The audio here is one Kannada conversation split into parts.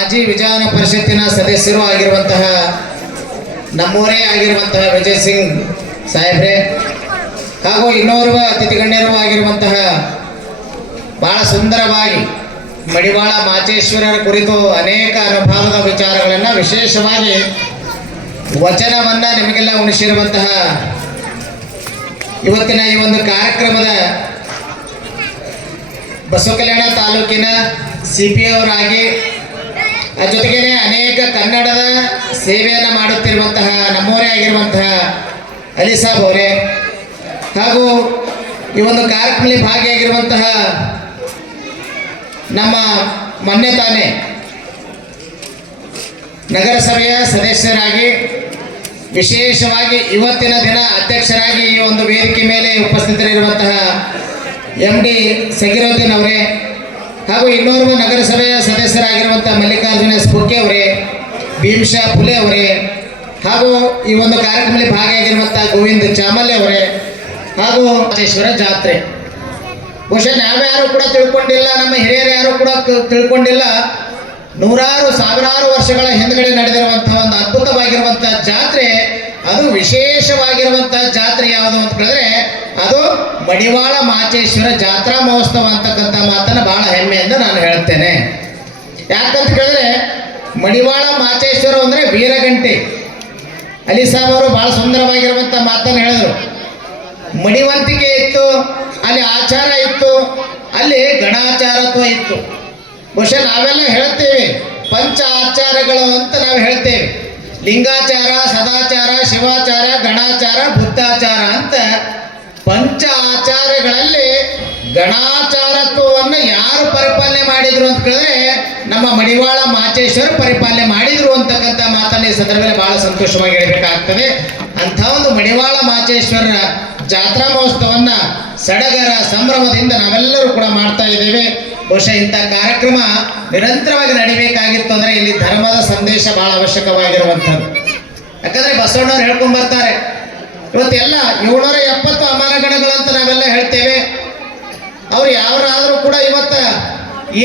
ಮಾಜಿ ವಿಧಾನ ಪರಿಷತ್ತಿನ ಸದಸ್ಯರು ಆಗಿರುವಂತಹ ನಮ್ಮೂರೇ ಆಗಿರುವಂತಹ ವಿಜಯ್ ಸಿಂಗ್ ಸಾಹೇಬ್ರೆ ಹಾಗೂ ಇನ್ನೋರ್ವ ಅತಿಥಿಗಣ್ಯರು ಆಗಿರುವಂತಹ ಬಹಳ ಸುಂದರವಾಗಿ ಮಡಿವಾಳ ಮಾಚೇಶ್ವರರ ಕುರಿತು ಅನೇಕ ಅನುಭವದ ವಿಚಾರಗಳನ್ನು ವಿಶೇಷವಾಗಿ ವಚನವನ್ನು ನಿಮಗೆಲ್ಲ ಉಣಿಸಿರುವಂತಹ ಇವತ್ತಿನ ಈ ಒಂದು ಕಾರ್ಯಕ್ರಮದ ಬಸವಕಲ್ಯಾಣ ತಾಲೂಕಿನ CP ಅವರಾಗಿ ಜೊತೆಗೆ ಅನೇಕ ಕನ್ನಡದ ಸೇವೆಯನ್ನು ಮಾಡುತ್ತಿರುವಂತಹ ನಮ್ಮವರೇ ಆಗಿರುವಂತಹ ಅಲಿ ಸಾಬ್ ಅವರೇ ಹಾಗೂ ಈ ಒಂದು ಕಾರ್ಯಕ್ರಮದಲ್ಲಿ ಭಾಗಿಯಾಗಿರುವಂತಹ ನಮ್ಮ ಮೊನ್ನೆ ತಾನೇ ನಗರಸಭೆಯ ಸದಸ್ಯರಾಗಿ ವಿಶೇಷವಾಗಿ ಇವತ್ತಿನ ದಿನ ಅಧ್ಯಕ್ಷರಾಗಿ ಈ ಒಂದು ವೇದಿಕೆ ಮೇಲೆ ಉಪಸ್ಥಿತರಿರುವಂತಹ MD ಸಗೀರುದ್ದೀನ್ ಅವರೇ ಹಾಗೂ ಇನ್ನೋರ್ವ ನಗರಸಭೆಯ ಸದಸ್ಯರಾಗಿರುವಂಥ ಮಲ್ಲಿಕಾರ್ಜುನ ಸ್ಫುಕ್ಕೆ ಅವರೇ, ಭೀಮಶಾ ಫುಲೆ ಅವರೇ ಹಾಗೂ ಈ ಒಂದು ಕಾರ್ಯಕ್ರಮದಲ್ಲಿ ಭಾಗಿಯಾಗಿರುವಂಥ ಗೋವಿಂದ ಚಾಮಲ್ಯ ಅವರೇ ಹಾಗೂ ಮಾಚೇಶ್ವರ ಜಾತ್ರೆ ಬಹುಶಃ ನಾವ್ಯಾರು ಕೂಡ ತಿಳ್ಕೊಂಡಿಲ್ಲ, ನಮ್ಮ ಹಿರಿಯರು ಯಾರು ಕೂಡ ತಿಳ್ಕೊಂಡಿಲ್ಲ. ನೂರಾರು ಸಾವಿರಾರು ವರ್ಷಗಳ ಹಿಂದ್ಗಡೆ ನಡೆದಿರುವಂತಹ ಒಂದು ಅದ್ಭುತವಾಗಿರುವಂಥ ಜಾತ್ರೆ, ಅದು ವಿಶೇಷವಾಗಿರುವಂಥ ಜಾತ್ರೆ ಯಾವುದು ಅಂತ ಹೇಳಿದ್ರೆ ಅದು ಮಡಿವಾಳ ಮಾಚೇಶ್ವರ ಜಾತ್ರಾ ಮಹೋತ್ಸವ ಅಂತಕ್ಕಂಥ ಮಾತನ್ನು ಬಹಳ ಹೆಮ್ಮೆಯಿಂದ ನಾನು ಹೇಳ್ತೇನೆ. ಯಾಕಂತ ಹೇಳಿದ್ರೆ ಮಡಿವಾಳ ಮಾಚೇಶ್ವರ ಅಂದರೆ ವೀರಗಂಟೆ. ಅಲಿ ಸಾಬ್ ಅವರು ಬಹಳ ಸುಂದರವಾಗಿರುವಂಥ ಮಾತನ್ನು ಹೇಳಿದ್ರು. ಮಡಿವಂತಿಕೆ ಇತ್ತು, ಅಲ್ಲಿ ಆಚಾರ ಇತ್ತು, ಅಲ್ಲಿ ಗಣಾಚಾರತ್ವ ಇತ್ತು. ಬಹುಶಃ ನಾವೆಲ್ಲ ಹೇಳ್ತೇವೆ ಪಂಚ ಆಚಾರಗಳು ಅಂತ ನಾವು ಹೇಳ್ತೇವೆ. ಲಿಂಗಾಚಾರ, ಸದಾಚಾರ, ಶಿವಾಚಾರ, ಗಣಾಚಾರ, ಬುದ್ಧಾಚಾರ ಅಂತ ಪಂಚ ಆಚಾರಗಳಲ್ಲಿ ಗಣಾಚಾರತ್ವವನ್ನು ಯಾರು ಪರಿಪಾಲನೆ ಮಾಡಿದ್ರು ಅಂತ ಕೇಳಿದ್ರೆ ನಮ್ಮ ಮಡಿವಾಳ ಮಾಚೇಶ್ವರ ಪರಿಪಾಲನೆ ಮಾಡಿದ್ರು ಅಂತಕ್ಕಂಥ ಮಾತನ್ನು ಈ ಸಂದರ್ಭದಲ್ಲಿ ಬಹಳ ಸಂತೋಷವಾಗಿ ಹೇಳಬೇಕಾಗ್ತದೆ. ಅಂಥ ಒಂದು ಮಡಿವಾಳ ಮಾಚೇಶ್ವರರ ಜಾತ್ರಾ ಮಹೋತ್ಸವವನ್ನು ಸಡಗರ ಸಂಭ್ರಮದಿಂದ ನಾವೆಲ್ಲರೂ ಕೂಡ ಮಾಡ್ತಾ ಇದ್ದೇವೆ. ಬಹುಶಃ ಇಂಥ ಕಾರ್ಯಕ್ರಮ ನಿರಂತರವಾಗಿ ನಡಿಬೇಕಾಗಿತ್ತು ಅಂದರೆ ಇಲ್ಲಿ ಧರ್ಮದ ಸಂದೇಶ ಬಹಳ ಅವಶ್ಯಕವಾಗಿರುವಂಥದ್ದು. ಯಾಕಂದರೆ ಬಸವಣ್ಣವ್ರು ಹೇಳ್ಕೊಂಡು ಬರ್ತಾರೆ, ಇವತ್ತೆಲ್ಲ 770 ಅಮಾನಗಣಗಳಂತ ನಾವೆಲ್ಲ ಹೇಳ್ತೇವೆ. ಅವ್ರು ಯಾರಾದರೂ ಕೂಡ ಇವತ್ತು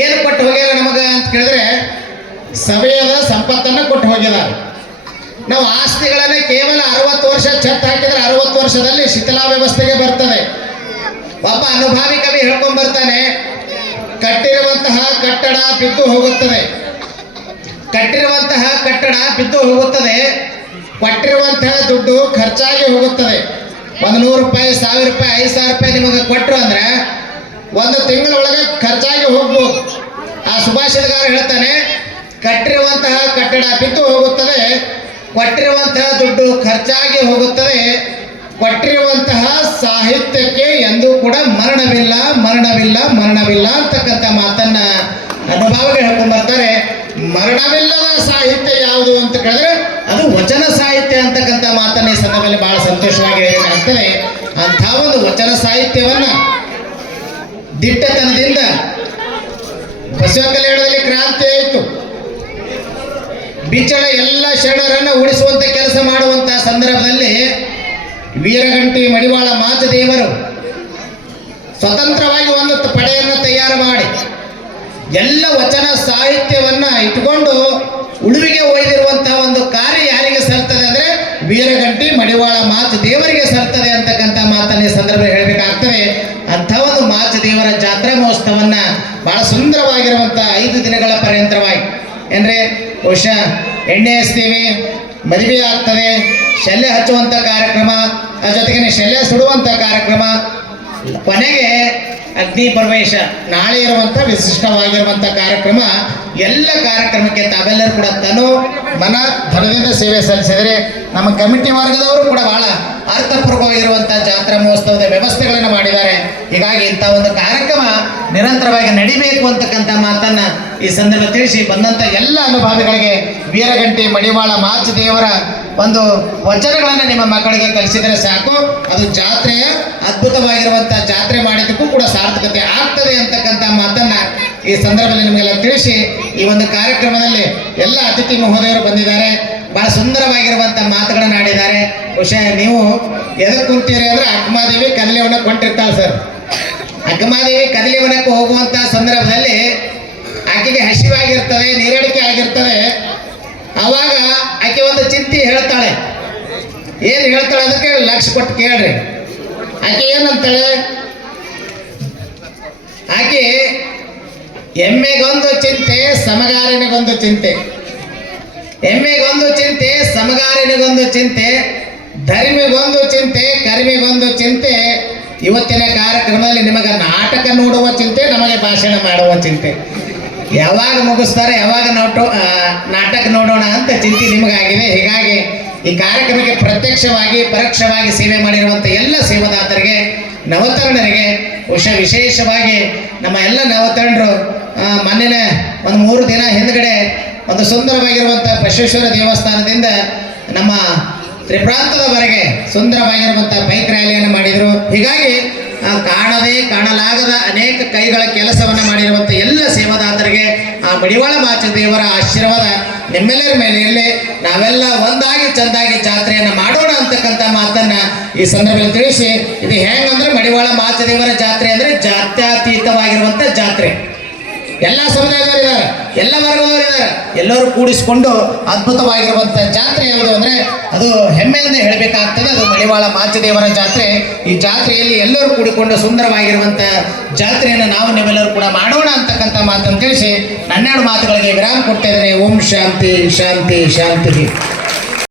ಏನು ಕೊಟ್ಟು ಹೋಗ್ಯಾರ ನಮಗೆ ಅಂತ ಕೇಳಿದ್ರೆ ಸಭೆಯದ ಸಂಪತ್ತನ್ನು ಕೊಟ್ಟು ಹೋಗಿದ್ದಾರೆ. ನಾವು ಆಸ್ತಿಗಳನ್ನೇ ಕೇವಲ 60 ವರ್ಷ ಛತ್ ಹಾಕಿದ್ರೆ 60 ವರ್ಷದಲ್ಲಿ ಶಿಥಿಲಾ ವ್ಯವಸ್ಥೆಗೆ ಬರ್ತದೆ. ಒಬ್ಬ ಅನುಭಾವಿ ಕವಿ ಹೇಳ್ಕೊಂಡು ಬರ್ತಾನೆ, ಕಟ್ಟಿರುವಂತಹ ಕಟ್ಟಡ ಬಿದ್ದು ಹೋಗುತ್ತದೆ, ಕಟ್ಟಿರುವಂತಹ ಕಟ್ಟಡ ಬಿದ್ದು ಹೋಗುತ್ತದೆ, ಕೊಟ್ಟಿರುವಂತಹ ದುಡ್ಡು ಖರ್ಚಾಗಿ ಹೋಗುತ್ತದೆ. 100 ರೂಪಾಯಿ, 1000 ರೂಪಾಯಿ, 5000 ರೂಪಾಯಿ ನಿಮಗೆ ಕೊಟ್ಟರು ಅಂದ್ರೆ ಒಂದು ತಿಂಗಳೊಳಗೆ ಖರ್ಚಾಗಿ ಹೋಗ್ಬೋದು. ಆ ಸುಭಾಷಿತಗಾರ ಹೇಳ್ತಾನೆ, ಕಟ್ಟಿರುವಂತಹ ಕಟ್ಟಡ ಬಿದ್ದು ಹೋಗುತ್ತದೆ, ಕೊಟ್ಟಿರುವಂತಹ ದುಡ್ಡು ಖರ್ಚಾಗಿ ಹೋಗುತ್ತದೆ, ಕೊಟ್ಟಿರುವಂತಹ ಸಾಹಿತ್ಯಕ್ಕೆ ಎಂದೂ ಕೂಡ ಮರಣವಿಲ್ಲ, ಮರಣವಿಲ್ಲ, ಮರಣವಿಲ್ಲ ಅಂತಕ್ಕಂಥ ಮಾತನ್ನ ಅನುಭವಗಳು ಹೇಳ್ಕೊಂಡು ಬರ್ತಾರೆ. ಮರಣವಿಲ್ಲದ ಸಾಹಿತ್ಯ ಯಾವುದು ಅಂತ ಕೇಳಿದ್ರೆ ಅದು ವಚನ ಸಾಹಿತ್ಯ ಅಂತಕ್ಕಂಥ ಮಾತನ್ನ ಈ ಸಂದರ್ಭದಲ್ಲಿ ಬಹಳ ಸಂತೋಷವಾಗಿ ಹೇಳಬೇಕಾಗ್ತದೆ. ಅಂಥ ಒಂದು ವಚನ ಸಾಹಿತ್ಯವನ್ನ ದಿಟ್ಟತನದಿಂದ ಬಸವ ಕಲ್ಯಾಣದಲ್ಲಿ ಕ್ರಾಂತಿ ಆಯಿತು. ಬಿಚ್ಚಳ ಎಲ್ಲ ಶರಣರನ್ನು ಉಳಿಸುವಂತ ಕೆಲಸ ಮಾಡುವಂತಹ ಸಂದರ್ಭದಲ್ಲಿ ವೀರಗಂಟಿ ಮಡಿವಾಳ ಮಾಚದೇವರು ಸ್ವತಂತ್ರವಾಗಿ ಒಂದು ಪಡೆಯನ್ನು ತಯಾರು ಮಾಡಿ ಎಲ್ಲ ವಚನ ಸಾಹಿತ್ಯವನ್ನ ಇಟ್ಕೊಂಡು ಉಳುವಿಗೆ ಒಯ್ದಿರುವಂತಹ ಒಂದು ಕಾರ್ಯ ಯಾರಿಗೆ ಸಲ್ತದೆ ಅಂದ್ರೆ ವೀರಗಂಟಿ ಮಡಿವಾಳ ಮಾಚದೇವರಿಗೆ ಸಲ್ತದೆ ಅಂತಕ್ಕಂಥ ಮಾತನ್ನ ಈ ಸಂದರ್ಭದಲ್ಲಿ ಹೇಳಬೇಕಾಗ್ತದೆ. ಅಂಥ ಒಂದು ಮಾಚದೇವರ ಜಾತ್ರಾ ಮಹೋತ್ಸವನ್ನ ಬಹಳ ಸುಂದರವಾಗಿರುವಂತಹ 5 ದಿನಗಳ ಪರ್ಯಂತರವಾಗಿ ಅಂದರೆ ಬಹುಶಃ ಎಣ್ಣೆ ಹಚ್ತೀವಿ, ಮದುವೆ ಆಗ್ತದೆ, ಶಲ್ಯ ಹಚ್ಚುವಂಥ ಕಾರ್ಯಕ್ರಮ, ಆ ಜೊತೆಗೆ ಶಲ್ಯ ಸುಡುವಂಥ ಕಾರ್ಯಕ್ರಮ, ಕೊನೆಗೆ ಅಗ್ನಿ ಪ್ರವೇಶ ನಾಳೆ ಇರುವಂಥ ವಿಶಿಷ್ಟವಾಗಿರುವಂಥ ಕಾರ್ಯಕ್ರಮ. ಎಲ್ಲ ಕಾರ್ಯಕ್ರಮಕ್ಕೆ ತಾವೆಲ್ಲರೂ ಕೂಡ ತನು ಮನ ಧನದಿಂದ ಸೇವೆ ಸಲ್ಲಿಸಿದರೆ ನಮ್ಮ ಕಮಿಟಿ ವರ್ಗದವರು ಕೂಡ ಬಹಳ ಅರ್ಥಪೂರ್ವವಾಗಿರುವಂಥ ಜಾತ್ರಾ ಮಹೋತ್ಸವದ ವ್ಯವಸ್ಥೆಗಳನ್ನು ಮಾಡಿದ್ದಾರೆ. ಹೀಗಾಗಿ ಇಂಥ ಒಂದು ಕಾರ್ಯಕ್ರಮ ನಿರಂತರವಾಗಿ ನಡಿಬೇಕು ಅಂತಕ್ಕಂಥ ಮಾತನ್ನ ಈ ಸಂದರ್ಭ ತಿಳಿಸಿ ಬಂದಂಥ ಎಲ್ಲ ಅನುಭವಿಗಳಿಗೆ ವೀರಗಂಟಿ ಮಡಿವಾಳ ಮಾಚದೇವರ ಒಂದು ವಚನಗಳನ್ನು ನಿಮ್ಮ ಮಕ್ಕಳಿಗೆ ಕಲಿಸಿದರೆ ಸಾಕು, ಅದು ಜಾತ್ರೆಯ ಅದ್ಭುತವಾಗಿರುವಂಥ ಜಾತ್ರೆ ಮಾಡಿದ್ದಕ್ಕೂ ಕೂಡ ಸಾರ್ಥಕತೆ ಆಗ್ತದೆ ಅಂತಕ್ಕಂಥ ಮಾತನ್ನ ಈ ಸಂದರ್ಭದಲ್ಲಿ ನಿಮಗೆಲ್ಲ ತಿಳಿಸಿ ಈ ಒಂದು ಕಾರ್ಯಕ್ರಮದಲ್ಲಿ ಎಲ್ಲ ಅತಿಥಿ ಮಹೋದಯರು ಬಂದಿದ್ದಾರೆ. ಬಹಳ ಸುಂದರವಾಗಿರುವಂಥ ಮಾತುಗಳನ್ನು ಆಡಿದ್ದಾರೆ. ಬಹುಶಃ ನೀವು ಎದಕ್ಕೆ ಕುಂತೀರಿ ಅಂದ್ರೆ ಅಕ್ಕಮಾದೇವಿ ಕದಲಿವನಕ್ಕೆ ಹೊಂಟಿರ್ತಾಳೆ ಸರ್. ಅಕ್ಕಮಾದೇವಿ ಕದಲಿವನಕ್ಕೆ ಹೋಗುವಂಥ ಸಂದರ್ಭದಲ್ಲಿ ಆಕೆಗೆ ಹಸಿವಾಗಿರ್ತದೆ, ನೀರಡಿಕೆ ಆಗಿರ್ತದೆ. ಹೇಳ್ತಾಳೆ. ಏನು ಹೇಳ್ತಾಳೆ ಅದಕ್ಕೆ ಲಕ್ಷ ಕೊಟ್ಟು ಕೇಳ್ರಿ. ಆಕೆ ಏನಂತಾಳೆ? ಆಕೆ ಎಮ್ಮೆಗೊಂದು ಚಿಂತೆ ಸಮಗಾರನಿಗೊಂದು ಚಿಂತೆ, ಎಮ್ಮೆಗೊಂದು ಚಿಂತೆ ಸಮಗಾರನಿಗೊಂದು ಚಿಂತೆ, ಧರ್ಮಿಗೊಂದು ಚಿಂತೆ ಕರ್ಮಿಗೊಂದು ಚಿಂತೆ. ಇವತ್ತಿನ ಕಾರ್ಯಕ್ರಮದಲ್ಲಿ ನಿಮಗೆ ನಾಟಕ ನೋಡುವ ಚಿಂತೆ, ನಮಗೆ ಭಾಷಣ ಮಾಡುವ ಚಿಂತೆ. ಯಾವಾಗ ಮುಗಿಸ್ತಾರೆ, ಯಾವಾಗ ನಾಟಕ ನೋಡೋಣ ಅಂತ ಚಿಂತೆ ನಿಮಗಾಗಿದೆ. ಹೀಗಾಗಿ ಈ ಕಾರ್ಯಕ್ರಮಕ್ಕೆ ಪ್ರತ್ಯಕ್ಷವಾಗಿ ಪರೋಕ್ಷವಾಗಿ ಸೇವೆ ಮಾಡಿರುವಂಥ ಎಲ್ಲ ಸೇವಾದಾತರಿಗೆ, ನವತರುಣರಿಗೆ, ವಿಶೇಷವಾಗಿ ನಮ್ಮ ಎಲ್ಲ ನವತರುಣರು ಮೊನ್ನೆ ಒಂದು 3 ದಿನ ಹಿಂದ್ಗಡೆ ಒಂದು ಸುಂದರವಾಗಿರುವಂಥ ಬಸವೇಶ್ವರ ದೇವಸ್ಥಾನದಿಂದ ನಮ್ಮ ತ್ರಿಪ್ರಾಂತದವರೆಗೆ ಸುಂದರವಾಗಿರುವಂಥ ಬೈಕ್ ರ್ಯಾಲಿಯನ್ನು ಮಾಡಿದರು. ಹೀಗಾಗಿ ಕಾಣದೇ ಕಾಣಲಾಗದ ಅನೇಕ ಕೈಗಳ ಕೆಲಸವನ್ನು ಮಾಡಿರುವಂಥ ಎಲ್ಲ ಸೇವಾದಾತರಿಗೆ ಆ ಮಡಿವಾಳ ಮಾಚದೇವರ ಆಶೀರ್ವಾದ ನಿಮ್ಮೆಲ್ಲರ ಮೇಲೆ ಇರಲಿ. ನಾವೆಲ್ಲ ಒಂದಾಗಿ ಚಂದಾಗಿ ಜಾತ್ರೆಯನ್ನು ಮಾಡೋಣ ಅಂತಕ್ಕಂಥ ಮಾತನ್ನ ಈ ಸಂದರ್ಭದಲ್ಲಿ ತಿಳಿಸಿ, ಇದು ಹೆಂಗಂದ್ರೆ ಮಡಿವಾಳ ಮಾಚದೇವರ ಜಾತ್ರೆ ಅಂದರೆ ಜಾತ್ಯತೀತವಾಗಿರುವಂಥ ಜಾತ್ರೆ. ಎಲ್ಲ ಸಮುದಾಯದವರು ಇದ್ದಾರೆ, ಎಲ್ಲ ವರ್ಗದವರು ಇದ್ದಾರೆ, ಎಲ್ಲರೂ ಕೂಡಿಸಿಕೊಂಡು ಅದ್ಭುತವಾಗಿರುವಂಥ ಜಾತ್ರೆ ಯಾವುದು ಅಂದರೆ ಅದು ಹೆಮ್ಮೆಯಿಂದ ಹೇಳಬೇಕಾಗ್ತದೆ. ಅದು ಮಡಿವಾಳ ಮಾಚದೇವರ ಜಾತ್ರೆ. ಈ ಜಾತ್ರೆಯಲ್ಲಿ ಎಲ್ಲರೂ ಕೂಡಿಕೊಂಡು ಸುಂದರವಾಗಿರುವಂಥ ಜಾತ್ರೆಯನ್ನು ನಾವು ನೀವೆಲ್ಲರೂ ಕೂಡ ಮಾಡೋಣ ಅಂತಕ್ಕಂಥ ಮಾತನ್ನು ತಿಳಿಸಿ 12 ಮಾತುಗಳಿಗೆ ವಿರಾಮ ಕೊಡ್ತಾ ಇದ್ದೇನೆ. ಓಂ ಶಾಂತಿ ಶಾಂತಿ ಶಾಂತಿ.